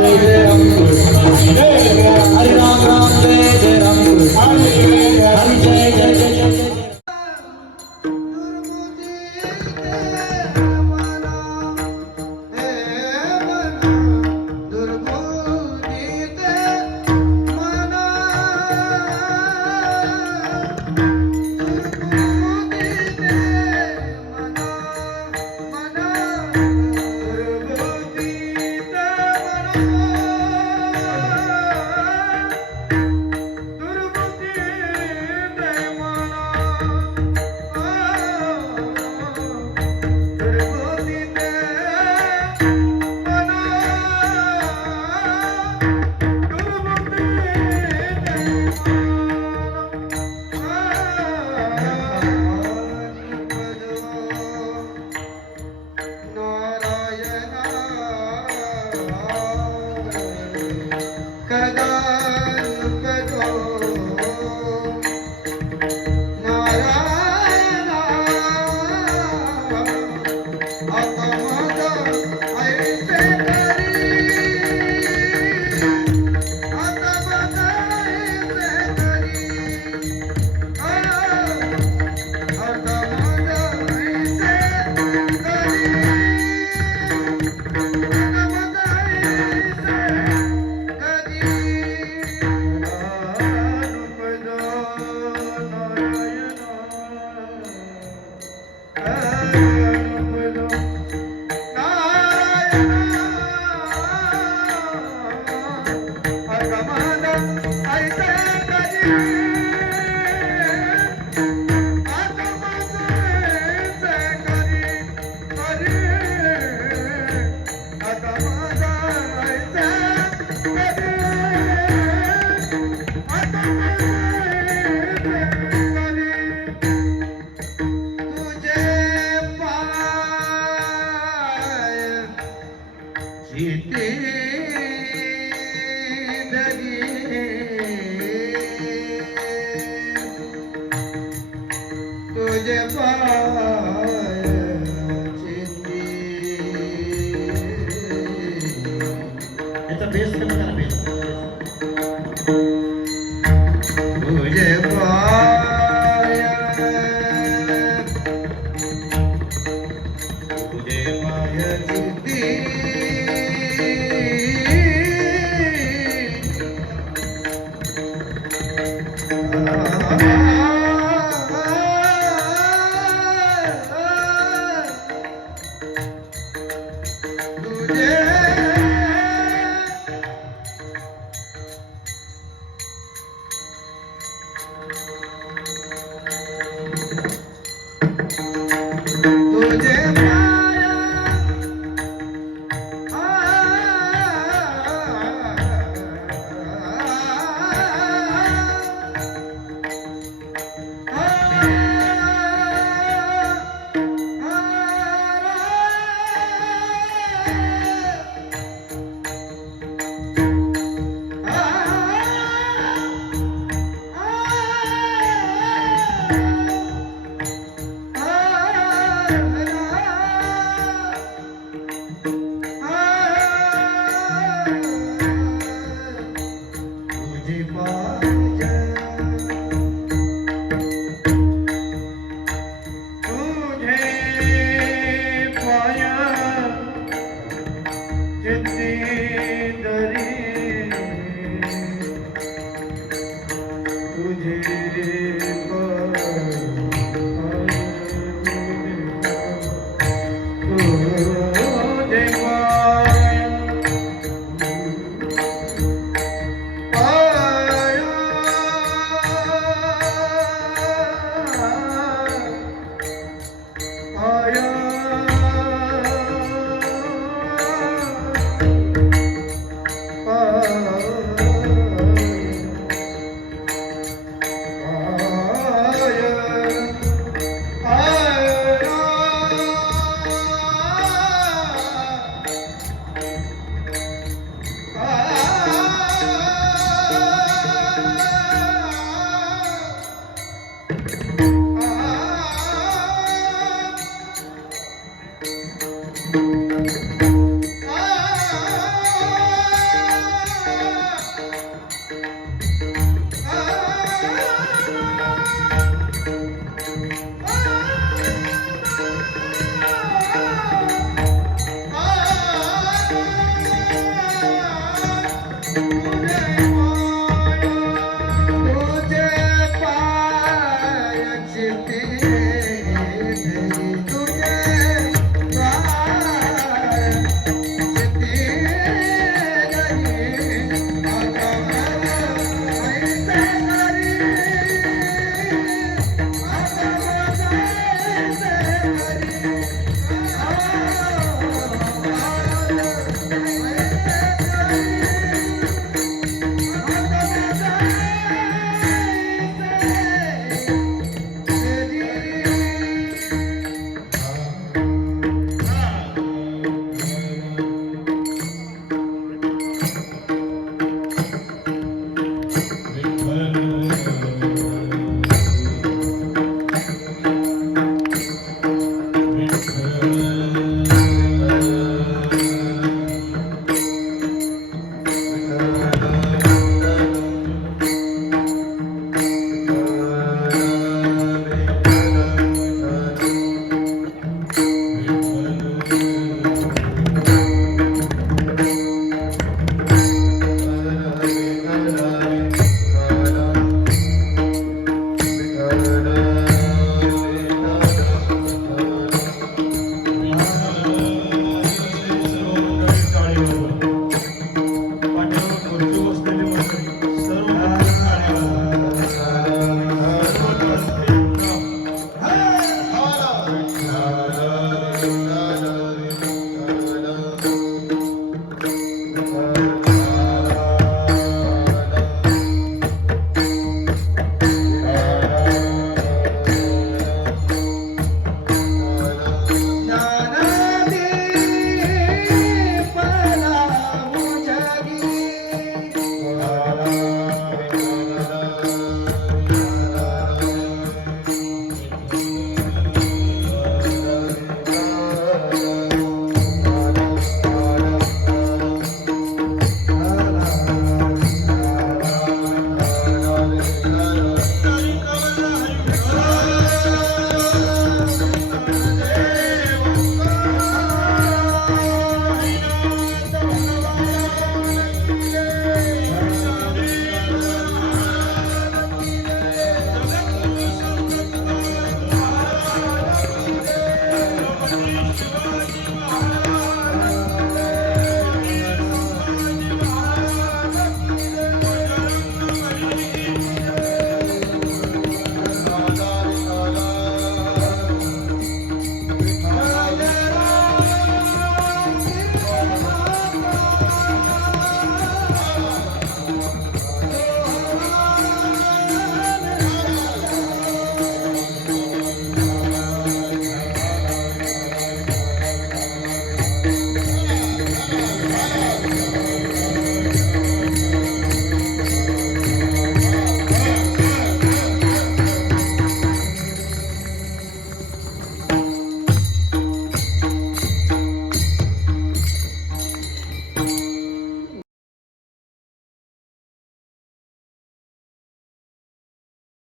জয় জয় तुझे पाय चित्ती याचा बेस कमी करा बेस